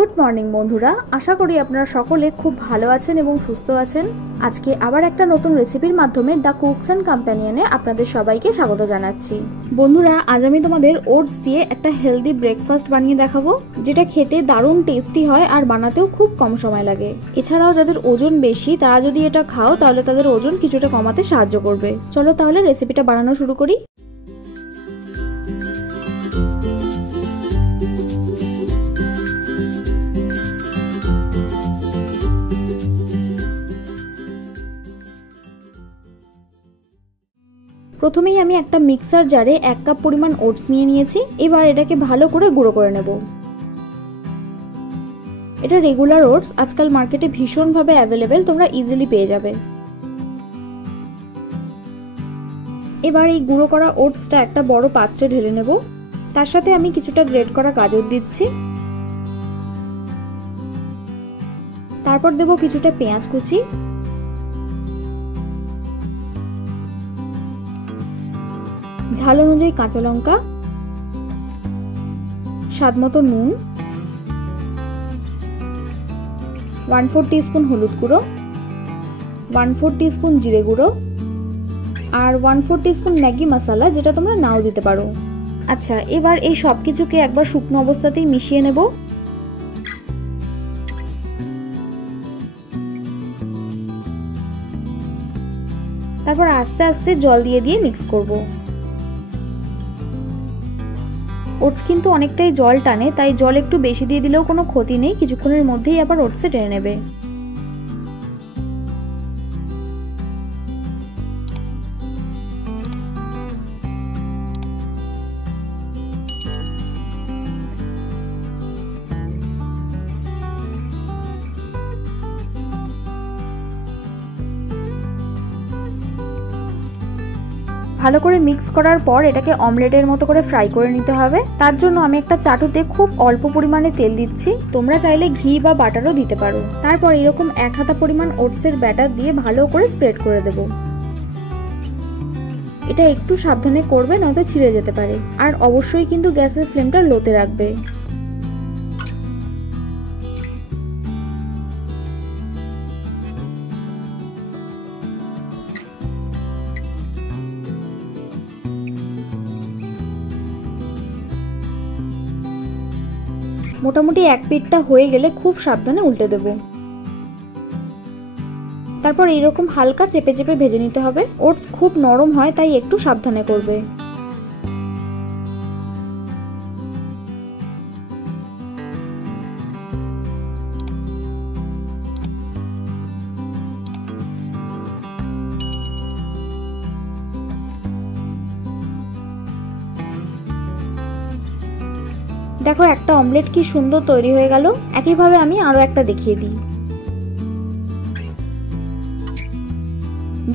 Good morning বন্ধুরা, আশা করি আপনারা সকলে খুব ভালো আছেন এবং সুস্থ আছেন। আজকে আবার একটা নতুন রেসিপির মাধ্যমে দ্য কুকস অ্যান্ড কম্প্যানিয়নে আপনাদের সবাইকে স্বাগত জানাচ্ছি। বন্ধুরা, আজ আমি তোমাদের ওটস দিয়ে একটা হেলদি ব্রেকফাস্ট বানিয়ে দেখাবো, যেটা খেতে দারুণ টেস্টি হয় আর বানাতেও খুব কম সময় লাগে। এছাড়াও যাদের ওজন বেশি তারা যদি এটা খাও তাহলে তাদের ওজন কিছুটা কমাতে সাহায্য করবে। চলো তাহলে রেসিপিটা বানানো শুরু করি। প্রথমেই আমি একটা মিক্সার জারে 1 কাপ পরিমাণ ওটস নিয়ে নিয়েছি। এবার এটাকে ভালো করে গুঁড়ো করে নেব। এটা রেগুলার ওটস, আজকাল মার্কেটে ভীষণভাবে অ্যাভেলেবেল, তোমরা ইজিলি পেয়ে যাবে। এবার এই গুঁড়ো করা ওটসটা একটা বড় পাত্রে ঢেলে নেব। তার সাথে আমি কিছুটা গ্রেট করা গাজর দিচ্ছি। তারপর দেব কিছুটা পেঁয়াজ কুচি, ঝাল অনুযায়ী কাঁচা লঙ্কা, স্বাদমতো নুন, 1/4 টিস্পুন হলুদ গুঁড়ো, 1/4 টিস্পুন জিরে গুঁড়ো আর 1/4 টিস্পুন ম্যাগি মশলা, যেটা তোমরা নাও দিতে পারো। আচ্ছা, এবার এই সব কিছুকে একবার শুকনো অবস্থাতেই মিশিয়ে নেব। তারপর আস্তে আস্তে জল দিয়ে দিয়ে মিক্স করব। ওটস কিন্তু অনেকটাই জল টানে, তাই জল একটু বেশি দিয়ে দিলেও কোনো ক্ষতি নেই, কিছুক্ষণের মধ্যেই আবার ওটসে টেনে নেবে। ভালো করে মিক্স করার পর এটাকে অমলেটের মতো করে ফ্রাই করে নিতে হবে। তার জন্য আমি একটা চাটুতে খুব অল্প পরিমাণে তেল দিচ্ছি, তোমরা চাইলে ঘি বা বাটারও দিতে পারো। তারপর এরকম 1 হাতা পরিমাণ ওটসের ব্যাটার দিয়ে ভালো করে স্প্রেড করে দেব। এটা একটু সাবধানে করবে, নয়তো ছিঁড়ে যেতে পারে। আর অবশ্যই কিন্তু গ্যাসের ফ্লেমটা লোতে রাখবে। মোটামুটি এক পিঠটা হয়ে গেলে খুব সাবধানে উল্টে দেব। তারপর এইরকম হালকা চেপে চেপে ভেজে নিতে হবে। ওটস খুব নরম হয়, তাই একটু সাবধানে করবে। দেখো, একটা অমলেট কি সুন্দর তৈরি হয়ে গেল। একইভাবে আমি আরো একটা দেখিয়ে দিই।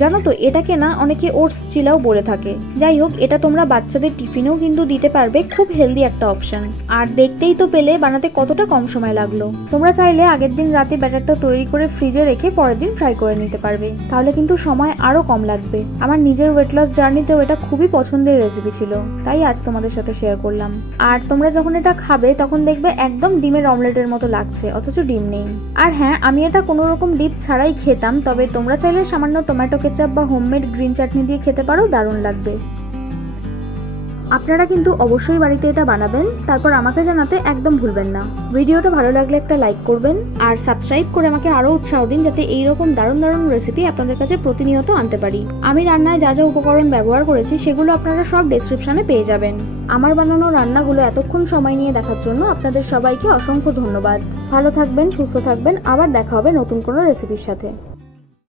জানো তো, এটাকে না অনেকে ওটস চিলাও বলে থাকে। যাই হোক, এটা তোমরা বাচ্চাদের টিফিনেও কিন্তু দিতে পারবে, খুব হেলদি একটা অপশন। আর দেখতেই তো পেলে বানাতে কতটা কম সময় লাগলো। তোমরা চাইলে আগের দিন রাতে ব্যাটারটা তৈরি করে ফ্রিজে রেখে পরের দিন ফ্রাই করে নিতে পারবে, তাহলে কিন্তু সময় আরো কম লাগবে। আমার নিজের ওয়েট লস জার্নিতেও এটা খুবই পছন্দের রেসিপি ছিল, তাই আজ তোমাদের সাথে শেয়ার করলাম। আর তোমরা যখন এটা খাবে তখন দেখবে একদম ডিমের অমলেটের মতো লাগছে, অথচ ডিম নেই। আর হ্যাঁ, আমি এটা কোনো রকম ডিপ ছাড়াই খেতাম, তবে তোমরা চাইলে সামান্য টমেটো কেচাপ বা হোমমেড গ্রিন চাটনি দিয়ে খেতে পারো, দারুণ লাগবে। আপনারা কিন্তু অবশ্যই বাড়িতে এটা বানাবেন, তারপর আমাকে জানাতে একদম ভুলবেন না। ভিডিওটা ভালো লাগলে একটা লাইক করবেন আর সাবস্ক্রাইব করে আমাকে আরো উৎসাহ দিন, যাতে এইরকম দারুণ দারুণ রেসিপি আপনাদের কাছে প্রতিনিয়ত আনতে পারি। আমি রান্নায় যা যা উপকরণ ব্যবহার করেছি সেগুলো আপনারা সব ডেসক্রিপশনে পেয়ে যাবেন। আমার বানানো রান্নাগুলো এতক্ষণ সময় নিয়ে দেখার জন্য আপনাদের সবাইকে অসংখ্য ধন্যবাদ। ভালো থাকবেন, সুস্থ থাকবেন, আবার দেখা হবে নতুন কোনো রেসিপির সাথে।